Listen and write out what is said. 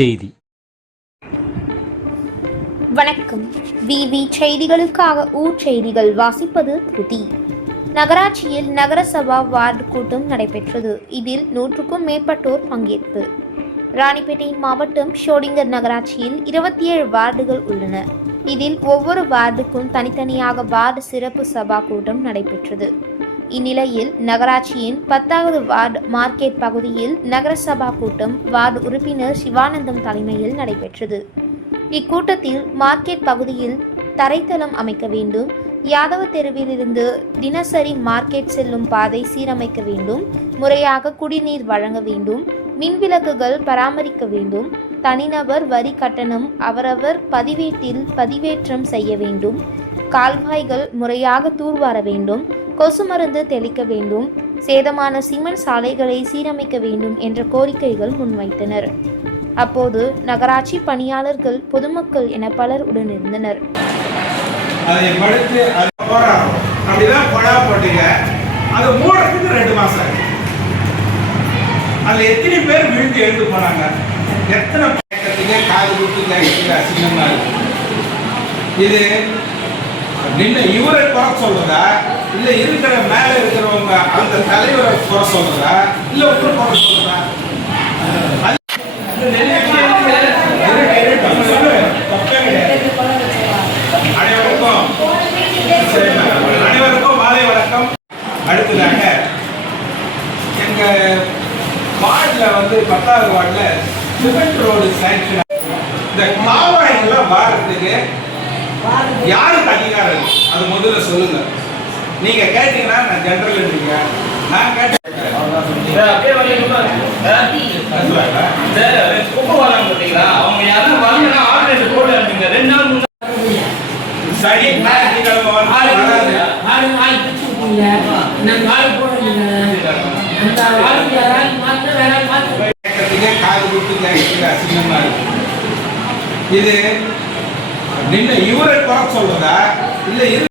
செய்தி. வணக்கம். விவி செய்திகளுக்காக ஊர் செய்திகள் வாசிப்பது திருதி நகராட்சியில் நகரசபா வார்டு கூட்டம் நடைபெற்றது. இதில் நூற்றுக்கும் மேற்பட்டோர் பங்கேற்பு. ராணிப்பேட்டை மாவட்டம் ஷோடிங்கர் நகராட்சியில் இருபத்தி ஏழு வார்டுகள் உள்ளன. இதில் ஒவ்வொரு வார்டுக்கும் தனித்தனியாக வார்டு சிறப்பு சபா கூட்டம் நடைபெற்றது. இந்நிலையில் நகராட்சியின் பத்தாவது வார்டு மார்க்கெட் பகுதியில் நகரசபா கூட்டம் வார்டு உறுப்பினர் சிவானந்தம் தலைமையில் நடைபெற்றது. இக்கூட்டத்தில் மார்க்கெட் பகுதியில் தரைத்தளம் அமைக்க வேண்டும். யாதவ தெருவிலிருந்து தினசரி மார்க்கெட் செல்லும் பாதை சீரமைக்க வேண்டும். முறையாக குடிநீர் வழங்க வேண்டும். மின்விளக்குகள் பராமரிக்க வேண்டும். தனிநபர் வரி கட்டணம் அவரவர் பதிவேட்டில் பதிவேற்றம் செய்ய வேண்டும். கால்வாய்கள் முறையாக தூர்வார வேண்டும். கொசு மருந்து தெளிக்க வேண்டும் சேதமான சிமெண்ட் சாலைகளை சீரமைக்க வேண்டும் என்ற கோரிக்கைகள் முன்வைத்தனர். அப்போது நகராட்சி பணியாளர்கள் பொதுமக்கள் என பலர் உடனிருந்தனர். அது எத்தனை பேர் விழுந்து எழுந்து போனாங்க? எத்தனை காது குத்து கேட்கறதுக்கு இருக்கு இது நின்று இவரை குறை சொல்றதா? இல்ல இருக்கிற மேல இருக்கிறவங்க அந்த தலைவரை குறை சொல்றதா? இல்ல ஒன்று குறை சொல்றதா? அது- இரு, இரு, அனைவருக்கும் அனைவருக்கும் மாலை வணக்கம். அடுத்ததாக எங்க வார்டில் வந்து பத்தாவது வார்டில் சிமெண்ட் ரோடு சாங்ஷன் இந்த கால்வாய்கள்லாம் வாரத்துக்கு யாருக்கு அதிகாரம் அது முதல்ல சொல்லுங்க. நீங்க கேட்டீங்கன்னா நான் ஜெனரல் இருக்கீங்க நான் கேட்டேன் இது நின்று இவரை குறை சொல்றதா இல்ல